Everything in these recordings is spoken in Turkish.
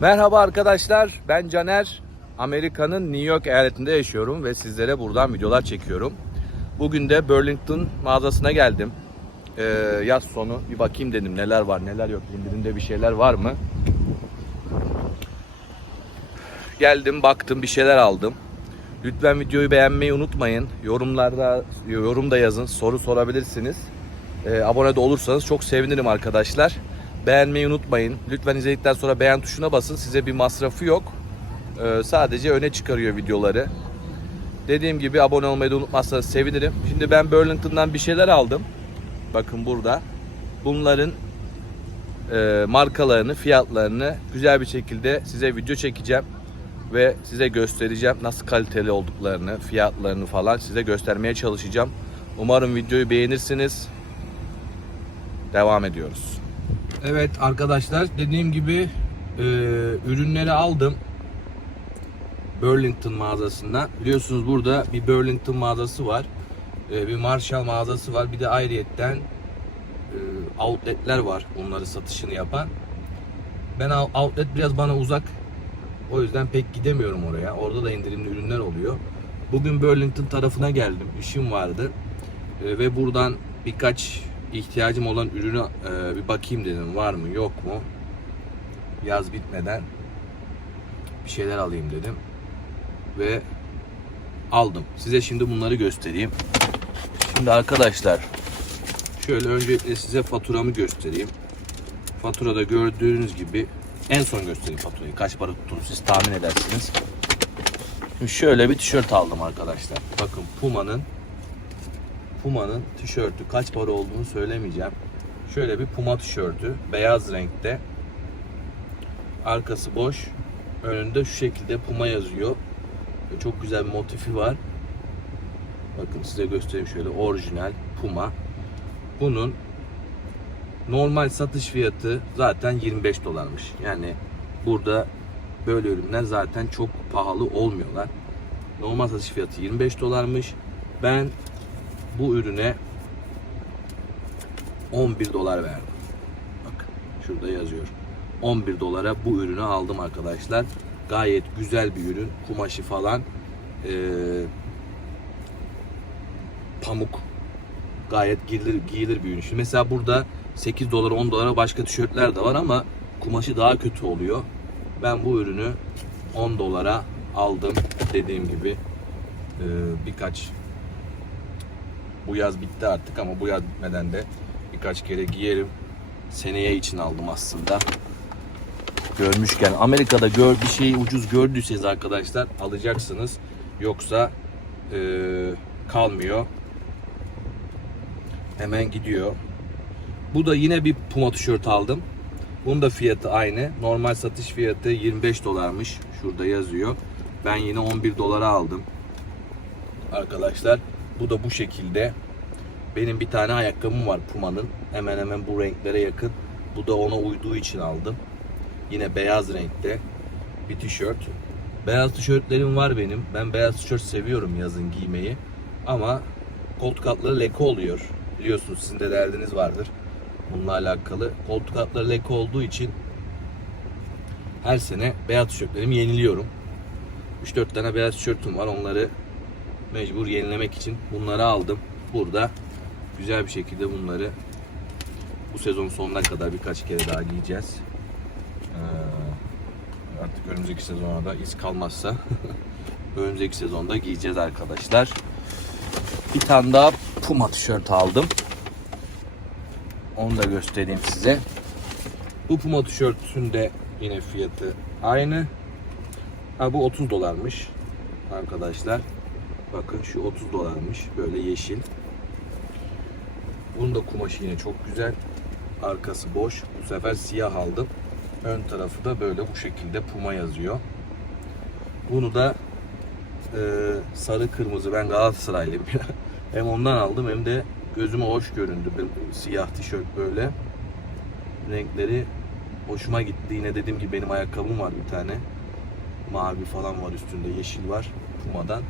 Merhaba arkadaşlar, ben Caner. Amerika'nın New York eyaletinde yaşıyorum ve sizlere buradan videolar çekiyorum. Bugün de Burlington mağazasına geldim. Ee, yaz sonu bir bakayım dedim neler var neler yok indirimde bir şeyler var mı? Geldim baktım bir şeyler aldım. Lütfen videoyu beğenmeyi unutmayın. Yorumlarda yorum da yazın. Soru sorabilirsiniz. Ee, abone de olursanız çok sevinirim arkadaşlar. Beğenmeyi unutmayın. Lütfen izledikten sonra beğen tuşuna basın. Size bir masrafı yok. Ee, sadece öne çıkarıyor videoları. Dediğim gibi abone olmayı da unutmazsanız sevinirim. Şimdi ben Burlington'dan bir şeyler aldım. Bakın burada. Bunların e, markalarını, fiyatlarını güzel bir şekilde size video çekeceğim ve size göstereceğim nasıl kaliteli olduklarını, fiyatlarını falan size göstermeye çalışacağım. Umarım videoyu beğenirsiniz. Devam ediyoruz. Evet arkadaşlar dediğim gibi e, ürünleri aldım. Burlington mağazasından. Biliyorsunuz burada bir Burlington mağazası var. E, bir Marshall mağazası var. Bir de ayrıyetten e, outletler var. Onları satışını yapan. Ben out- outlet biraz bana uzak. O yüzden pek gidemiyorum oraya. Orada da indirimli ürünler oluyor. Bugün Burlington tarafına geldim. İşim vardı. E, ve buradan birkaç ihtiyacım olan ürünü e, bir bakayım dedim. Var mı yok mu? Yaz bitmeden bir şeyler alayım dedim. Ve aldım. Size şimdi bunları göstereyim. Şimdi arkadaşlar şöyle öncelikle size faturamı göstereyim. Faturada gördüğünüz gibi en son göstereyim faturayı. Kaç para tuttuğunu siz tahmin edersiniz. Şimdi şöyle bir tişört aldım arkadaşlar. Bakın Puma'nın Puma'nın tişörtü kaç para olduğunu söylemeyeceğim. Şöyle bir Puma tişörtü. Beyaz renkte. Arkası boş. Önünde şu şekilde Puma yazıyor. Çok güzel bir motifi var. Bakın size göstereyim şöyle orijinal Puma. Bunun normal satış fiyatı zaten 25 dolarmış. Yani burada böyle ürünler zaten çok pahalı olmuyorlar. Normal satış fiyatı 25 dolarmış. Ben bu ürüne 11 dolar verdim. Bak şurada yazıyor. 11 dolara bu ürünü aldım arkadaşlar. Gayet güzel bir ürün. Kumaşı falan eee, pamuk gayet giyilir, giyilir bir ürün. Şimdi mesela burada 8 dolara 10 dolara başka tişörtler de var ama kumaşı daha kötü oluyor. Ben bu ürünü 10 dolara aldım. Dediğim gibi eee, birkaç bu yaz bitti artık ama bu yaz bitmeden de birkaç kere giyerim. Seneye için aldım aslında. Görmüşken Amerika'da gör bir şeyi ucuz gördüyseniz arkadaşlar alacaksınız. Yoksa eee, kalmıyor. Hemen gidiyor. Bu da yine bir Puma tişört aldım. Bunun da fiyatı aynı. Normal satış fiyatı 25 dolarmış. Şurada yazıyor. Ben yine 11 dolara aldım. Arkadaşlar bu da bu şekilde. Benim bir tane ayakkabım var Puma'nın. Hemen hemen bu renklere yakın. Bu da ona uyduğu için aldım. Yine beyaz renkte bir tişört. Beyaz tişörtlerim var benim. Ben beyaz tişört seviyorum yazın giymeyi. Ama koltuk altları leke oluyor. Biliyorsunuz sizin de derdiniz vardır bununla alakalı. Koltuk altları leke olduğu için her sene beyaz tişörtlerimi yeniliyorum. 3-4 tane beyaz tişörtüm var. Onları mecbur yenilemek için bunları aldım. Burada güzel bir şekilde bunları bu sezon sonuna kadar birkaç kere daha giyeceğiz. Ee, artık önümüzdeki sezona da iz kalmazsa önümüzdeki sezonda giyeceğiz arkadaşlar. Bir tane daha Puma tişört aldım. Onu da göstereyim size. Bu Puma tişörtün de yine fiyatı aynı. Ha bu 30 dolarmış arkadaşlar. Bakın şu 30 dolarmış. Böyle yeşil. Bunun da kumaşı yine çok güzel. Arkası boş. Bu sefer siyah aldım. Ön tarafı da böyle bu şekilde Puma yazıyor. Bunu da e, sarı kırmızı ben Galatasaraylıyım hem ondan aldım hem de gözüme hoş göründü. Bir siyah tişört böyle. Renkleri hoşuma gitti. Yine dediğim gibi benim ayakkabım var bir tane. Mavi falan var üstünde yeşil var Puma'dan.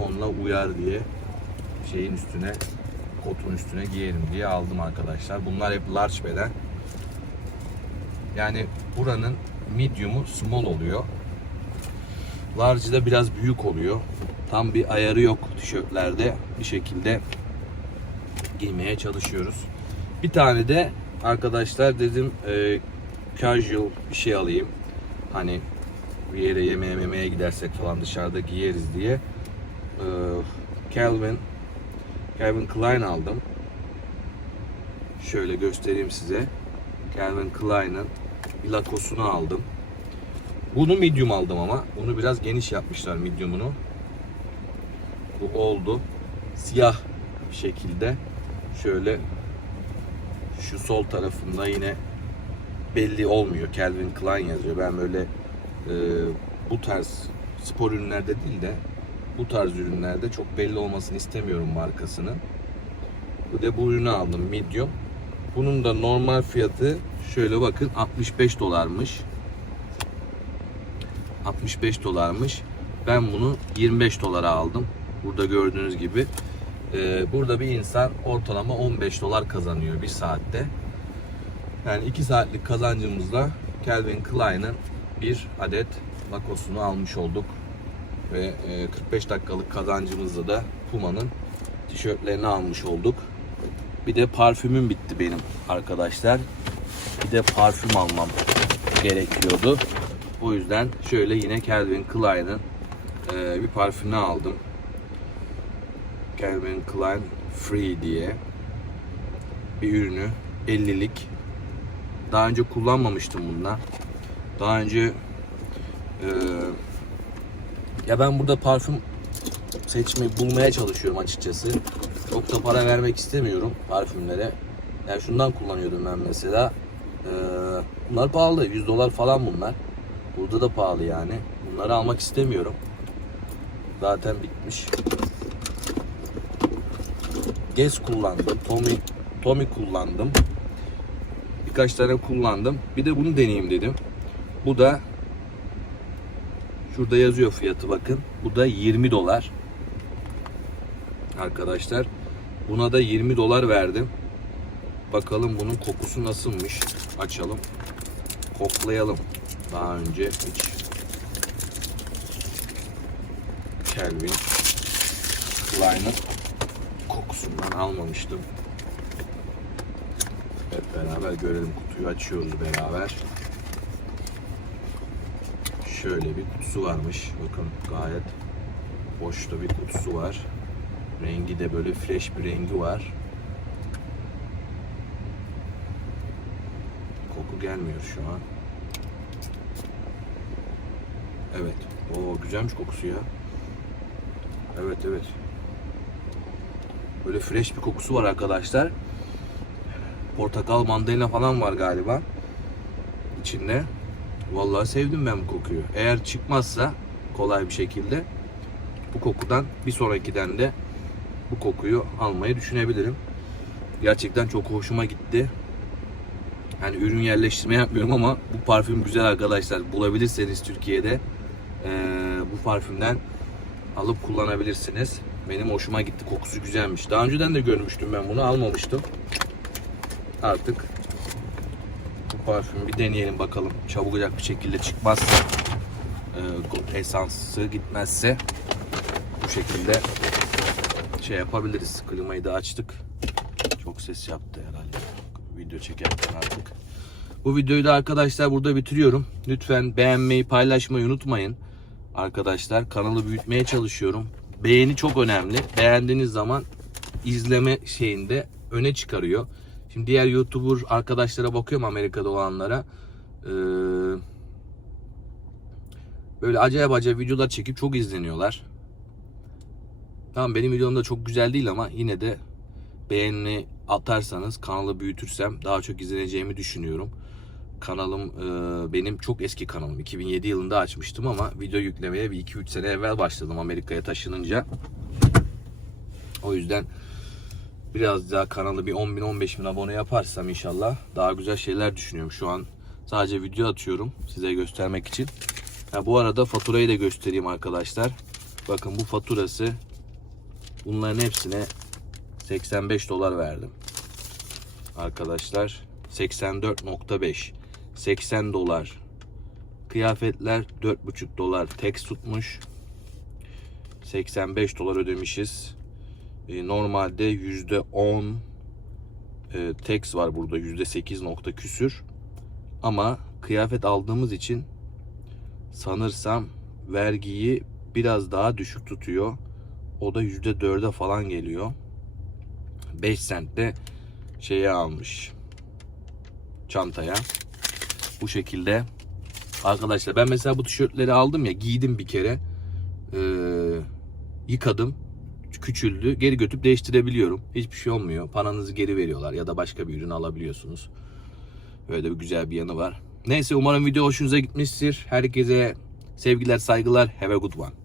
Onunla uyar diye şeyin üstüne kotun üstüne giyelim diye aldım arkadaşlar. Bunlar hep large beden. Yani buranın medium'u small oluyor. Large'ı da biraz büyük oluyor. Tam bir ayarı yok tişörtlerde. Bir şekilde giymeye çalışıyoruz. Bir tane de arkadaşlar dedim e, casual bir şey alayım. Hani bir yere yemeğe memeye gidersek falan dışarıda giyeriz diye. E, Calvin Calvin Klein aldım. Şöyle göstereyim size. Calvin Klein'ın Lacoste'unu aldım. Bunu medium aldım ama. Bunu biraz geniş yapmışlar medium'unu. Bu oldu. Siyah şekilde. Şöyle şu sol tarafında yine belli olmuyor. Calvin Klein yazıyor. Ben böyle e, bu tarz spor ürünlerde değil de bu tarz ürünlerde çok belli olmasını istemiyorum markasının. Bu da bu ürünü aldım medium. Bunun da normal fiyatı şöyle bakın 65 dolarmış. 65 dolarmış. Ben bunu 25 dolara aldım. Burada gördüğünüz gibi. Ee, burada bir insan ortalama 15 dolar kazanıyor bir saatte. Yani 2 saatlik kazancımızla Calvin Klein'ın bir adet Lacoste'unu almış olduk. Ve e, 45 dakikalık kazancımızla da Puma'nın tişörtlerini almış olduk. Bir de parfümüm bitti benim arkadaşlar. Bir de parfüm almam gerekiyordu. O yüzden şöyle yine Calvin Klein'ın e, bir parfümünü aldım. Calvin Klein Free diye bir ürünü 50'lik. Daha önce kullanmamıştım bundan. Daha önce e, ya ben burada parfüm seçmeyi bulmaya çalışıyorum açıkçası. Çok da para vermek istemiyorum parfümlere. Yani şundan kullanıyordum ben mesela. Ee, bunlar pahalı. 100 dolar falan bunlar. Burada da pahalı yani. Bunları almak istemiyorum. Zaten bitmiş. Guess kullandım. Tommy Tommy kullandım. Birkaç tane kullandım. Bir de bunu deneyeyim dedim. Bu da şurada yazıyor fiyatı bakın. Bu da 20 dolar. Arkadaşlar buna da 20 dolar verdim. Bakalım bunun kokusu nasılmış. Açalım. Koklayalım. Daha önce hiç Calvin Klein'ın kokusundan almamıştım. Hep beraber görelim. Kutuyu açıyoruz beraber. Şöyle bir kutusu varmış. Bakın gayet boşta bir kutusu var. Rengi de böyle fresh bir rengi var. Koku gelmiyor şu an. Evet. Oo güzelmiş kokusu ya. Evet evet. Böyle fresh bir kokusu var arkadaşlar. Portakal, mandalina falan var galiba. içinde. Vallahi sevdim ben bu kokuyu. Eğer çıkmazsa kolay bir şekilde bu kokudan bir sonrakiden de bu kokuyu almayı düşünebilirim. Gerçekten çok hoşuma gitti. Yani ürün yerleştirme yapmıyorum ama bu parfüm güzel arkadaşlar. Bulabilirseniz Türkiye'de eee, bu parfümden alıp kullanabilirsiniz. Benim hoşuma gitti. Kokusu güzelmiş. Daha önceden de görmüştüm ben bunu. Almamıştım. Artık bu parfümü bir deneyelim bakalım. Çabucak bir şekilde çıkmazsa eee esansı gitmezse bu şekilde şey yapabiliriz. Klimayı da açtık. Çok ses yaptı herhalde. Video çekerken artık. Bu videoyu da arkadaşlar burada bitiriyorum. Lütfen beğenmeyi, paylaşmayı unutmayın. Arkadaşlar kanalı büyütmeye çalışıyorum. Beğeni çok önemli. Beğendiğiniz zaman izleme şeyinde öne çıkarıyor. Şimdi diğer YouTuber arkadaşlara bakıyorum Amerika'da olanlara. Ee, böyle acayip acayip videolar çekip çok izleniyorlar. Tamam benim videom da çok güzel değil ama yine de beğeni atarsanız kanalı büyütürsem daha çok izleneceğimi düşünüyorum. Kanalım e, benim çok eski kanalım. 2007 yılında açmıştım ama video yüklemeye bir 2-3 sene evvel başladım Amerika'ya taşınınca. O yüzden biraz daha kanalı bir 10 bin 15 bin abone yaparsam inşallah daha güzel şeyler düşünüyorum. Şu an sadece video atıyorum size göstermek için. Ha, bu arada faturayı da göstereyim arkadaşlar. Bakın bu faturası Bunların hepsine 85 dolar verdim. Arkadaşlar 84.5 80 dolar Kıyafetler 4,5 dolar tax tutmuş. 85 dolar ödemişiz. E, normalde %10 e, tax var burada %8 nokta küsür. Ama kıyafet aldığımız için sanırsam vergiyi biraz daha düşük tutuyor. O da %4'e falan geliyor. 5 cent de şeye almış. Çantaya. Bu şekilde. Arkadaşlar ben mesela bu tişörtleri aldım ya giydim bir kere. Ee, yıkadım. Küçüldü. Geri götürüp değiştirebiliyorum. Hiçbir şey olmuyor. Paranızı geri veriyorlar ya da başka bir ürün alabiliyorsunuz. Böyle bir güzel bir yanı var. Neyse umarım video hoşunuza gitmiştir. Herkese sevgiler, saygılar. Have a good one.